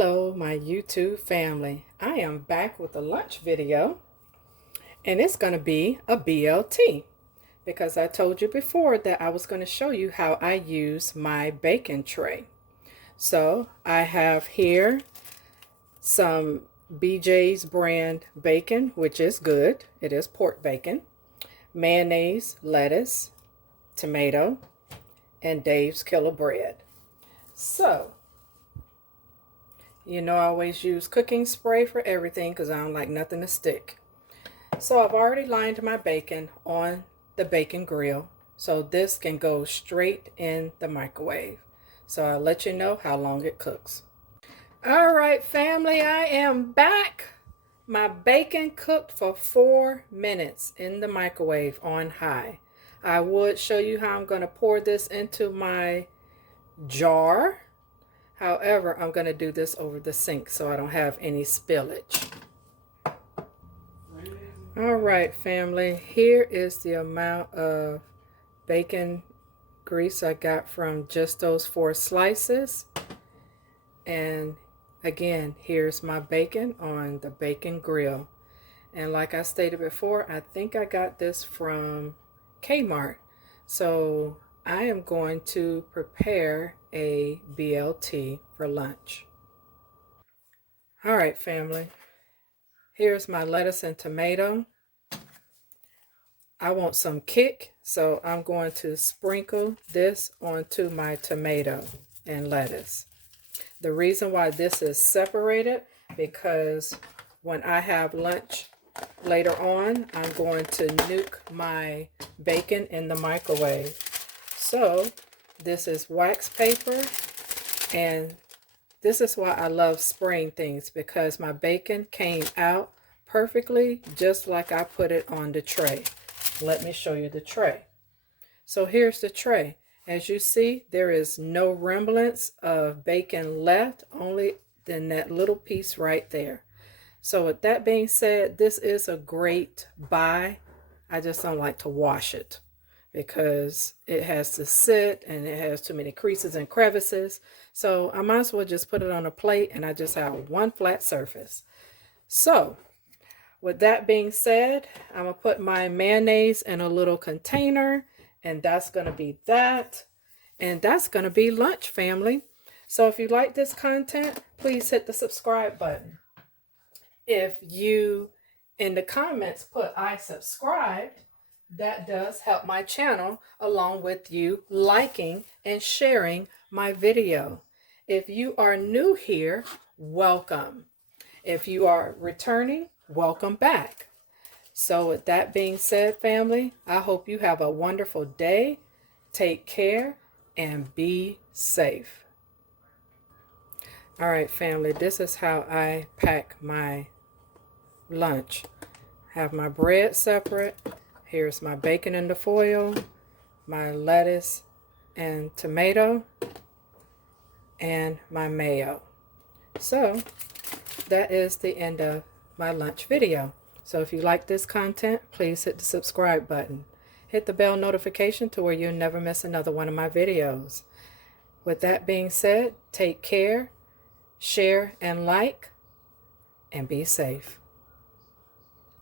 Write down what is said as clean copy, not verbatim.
Hello, my YouTube family. I am back with a lunch video, and it's going to be a BLT because I told you before that I was going to show you how I use my bacon tray. So I have here some BJ's brand bacon, which is good. It is pork bacon, mayonnaise, lettuce, tomato, and Dave's Killer Bread. So you know, I always use cooking spray for everything because I don't like nothing to stick. So I've already lined my bacon on the bacon grill. So this can go straight in the microwave. So I'll let you know how long it cooks. All right, family, I am back. My bacon cooked for 4 minutes in the microwave on high. I would show you how I'm going to pour this into my jar. However, I'm going to do this over the sink so I don't have any spillage. All right, family, here is the amount of bacon grease I got from just those 4 slices. And again, here's my bacon on the bacon grill. And like I stated before, I think I got this from Kmart. So I am going to prepare a BLT for lunch. All right, family. Here's my lettuce and tomato. I want some kick, so I'm going to sprinkle this onto my tomato and lettuce. The reason why this is separated, because when I have lunch later on, I'm going to nuke my bacon in the microwave. So this is wax paper, and this is why I love spraying things, because my bacon came out perfectly just like I put it on the tray. Let me show you the tray. So here's the tray. As you see, there is no remnants of bacon left, only in that little piece right there. So with that being said, this is a great buy. I just don't like to wash it, because it has to sit and it has too many creases and crevices. So I might as well just put it on a plate and I just have one flat surface. So with that being said, I'm going to put my mayonnaise in a little container, and that's going to be that. And that's going to be lunch, family. So if you like this content, please hit the subscribe button. If you in the comments put I subscribed, that does help my channel, along with you liking and sharing my video. If you are new here, welcome. If you are returning, welcome back. So with that being said, family, I hope you have a wonderful day. Take care and be safe. All right, family, this is how I pack my lunch. Have my bread separate. Here's my bacon in the foil, my lettuce and tomato, and my mayo. So that is the end of my lunch video. So if you like this content, please hit the subscribe button. Hit the bell notification to where you'll never miss another one of my videos. With that being said, take care, share and like, and be safe.